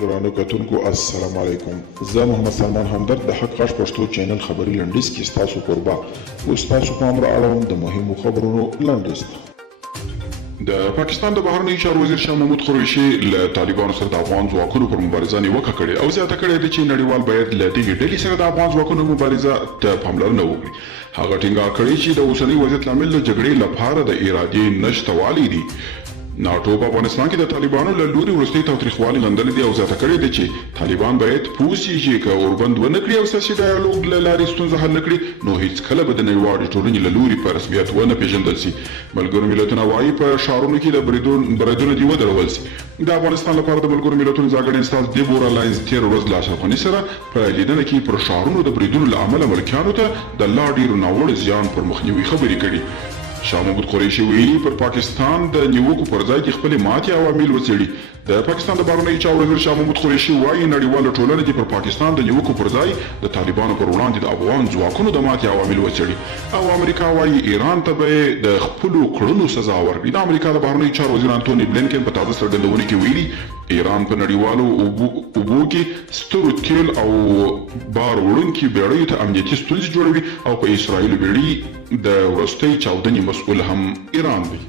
ګرانو کتونکو السلام علیکم. زه محمد سلمان همدرد د حق غږ پښتو چینل خبري لنډیز کې ستاسو کوربه اوس تاسو پام را اړوم د مهمو خبرونو لنډیز ته. د پاکستان د بهرنیو چارو وزیر شاه محمود قریشي له طالبانو سره د افغان ځواکونو پر مبارزه نیوکه کړې او زیاته کړې ده چې نړیوال باید له دغې ډلې سره د افغان ځواکونو مبارزه ته پاملرنه وکړي. هغه ټینګار کړی چې د اوسني وضعیت لامل د جګړې لپاره د ارادې نشتوالی دی. ناټو په افغانستان کې د طالبانو له لوري وروستۍ تاوتریخوالي غندلې دي او زیاته کړې ده چې طالبان باید پوه شي چې که اوربند ونه کړي او سیاسي ډایالوګ له لارې ستونزه حل نه کړي نو هیڅکله به د نړیوالې ټولنې له لوري په رسمیت ونه پیژندل سي. ملګرو ملتونه وایي په ښارونو کې د بریدونو دې ودرول سي. د افغانستان لپاره د ملګرو ملتونو ځانګړي استازی دیبورا لاینز تېره ورځ له اشرف غني سره په لیدنه کې پر ښارونو د بریدونو له امله ملکیانو ته د لا ډېرو ناوړه زیان پر مخنیوي خبرې کړي. شاه محمود قریشي ویلي پر پاکستان د نیوکو پر ځای کې خپلې ماتې عوامل وڅېړي. د پاکستان د بهرنیو چارو وزیر شاه محمود قریشي وایي نړیواله ټولنه دې پر پاکستان د نیوکو پر ځای د طالبانو پر وړاندې د افغان ځواکونو د ماتې عوامل وڅېړي او امریکا وایي ایران ته به د خپلو کړنو سزا ورکړي. د امریکا د بهرنیو چارو وزیر انتوني بلینکن په تازه څرګندونه کې ویلي ایران په نړیوالو اوبو کې سترو تیل او بار وړونکي بیړیو ته امنیتي ستونزې جوړوي او په اسرائیلو بیړۍ د وروستۍ چاودنې مسؤل هم ایران دی.